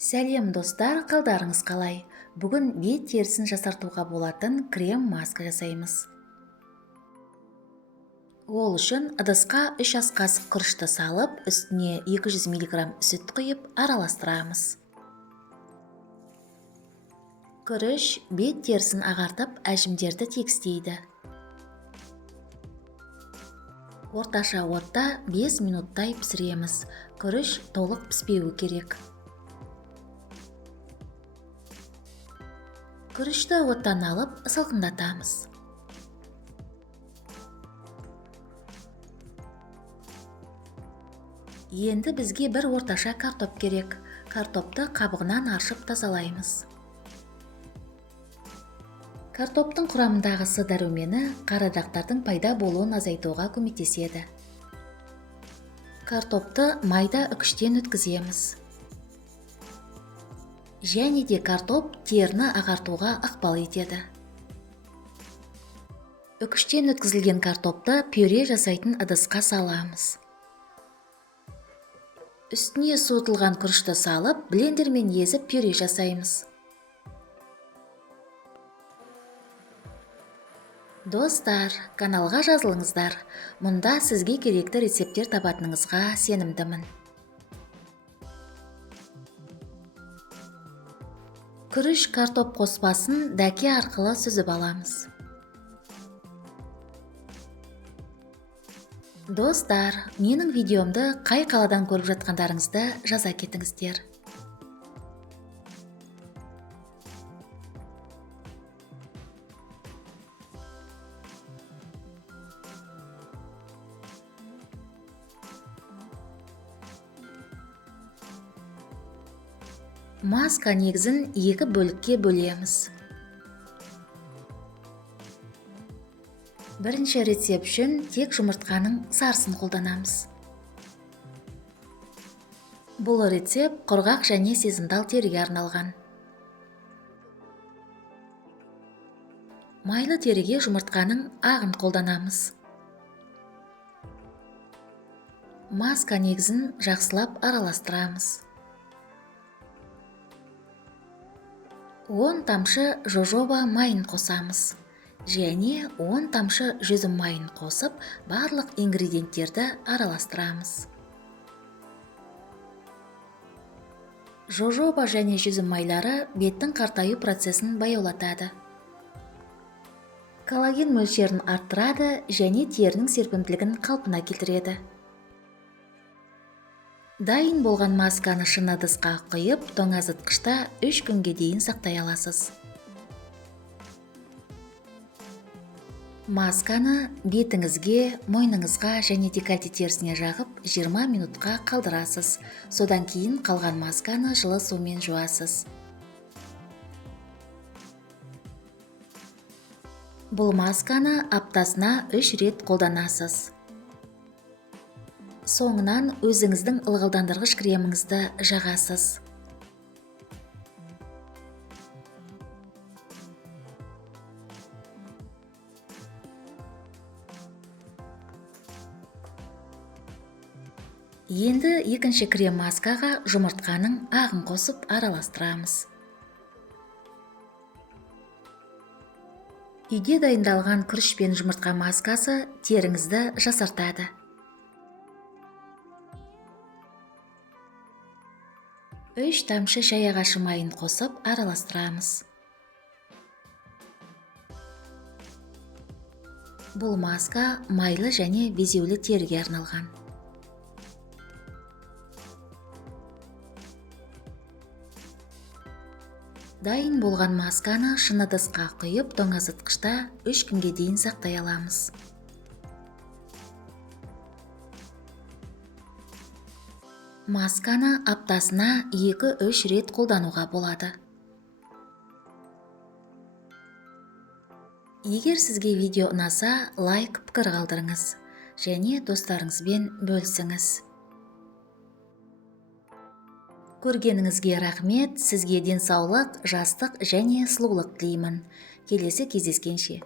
Сәлем достар, қалдарыңыз қалай? Бүгін бет терісін жасартуға болатын крем маска жасаймыз. Ол үшін ыдысқа 3 ас қасық күрішті салып, үстіне 200 мг сүт құйып араластырамыз. Күріш бет терісін ағартып, әжімдерді тегістейді. Орташа отта 5 минуттай пісіреміз. Күріш толық піспеуі керек. Күрішті оттан алып, салқындатамыз. Енді бізге бір орташа картоп керек. Картопты қабығынан аршып тазалаймыз. Картоптың құрамындағы С дәрумені қарадақтардың пайда болуын азайтуға көмектеседі. Картопты майда үкіштен өткіземіз. Және де картоп теріні ағартуға ықпал етеді. Үкіштен өткізілген картопты пюре жасайтын ыдысқа саламыз. Үстіне суытылған күрішті салып, блендермен езіп пюре жасаймыз. Достар, каналға жазылыңыздар. Мұнда сізге керекті рецепттер табатыныңызға сенімдімін. Күріш картоп қоспасын дәке арқылы сүзіп аламыз. Достар, менің видеомды қай қаладан көріп жатқандарыңызды жаза кетіңіздер. Маска негізін 2 бөлікке бөлеміз. Бірінші рецепт үшін тек жұмыртқаның сарысын қолданамыз. Бұл рецепт құрғақ және сезімтал теріге арналған. Майлы теріге жұмыртқаның ағын қолданамыз. Маска негізін жақсылап араластырамыз. 10 тамшы жожоба майын қосамыз. Және 10 тамшы жүзім майын қосып, барлық ингредиенттерді араластырамыз. Жожоба және жүзім майлары беттің қартаю процесін баяулатады. Коллаген мөлшерін арттырады және терінің серпімділігін қалпына келтіреді. Дайын болған масканы шыны ыдысқа құйып, тоңазытқышта 3 күнге дейін сақтай аласыз. Масканы бетіңізге, мойныңызға және декольте терісіне жағып 20 минутқа қалдырасыз. Содан кейін қалған масканы жылы сумен жуасыз. Бұл масканы аптасына 3 рет қолданасыз. Соңынан өзіңіздің ылғалдандырғыш креміңізді жағасыз. Енді екінші крем маскаға жұмыртқаның ағын қосып араластырамыз. Үйде дайындалған күріш пен жұмыртқа маскасы теріңізді жасартады. 3 тамшы шай ағашы майын қосып араластырамыз. Бұл маска майлы және безеулі теріге арналған. Дайын болған масканы шыны ыдысқа құйып, тоңазытқышта 3 күнге дейін сақтай аламыз. Масканы аптасына 2-3 рет қолдануға болады. Егер сізге видео ұнаса, лайк, пікір қалдырыңыз және достарыңызбен бөлісіңіз. Көргеніңізге рахмет, сізге денсаулық, жастық және сұлулық тілеймін. Келесі кездескенше.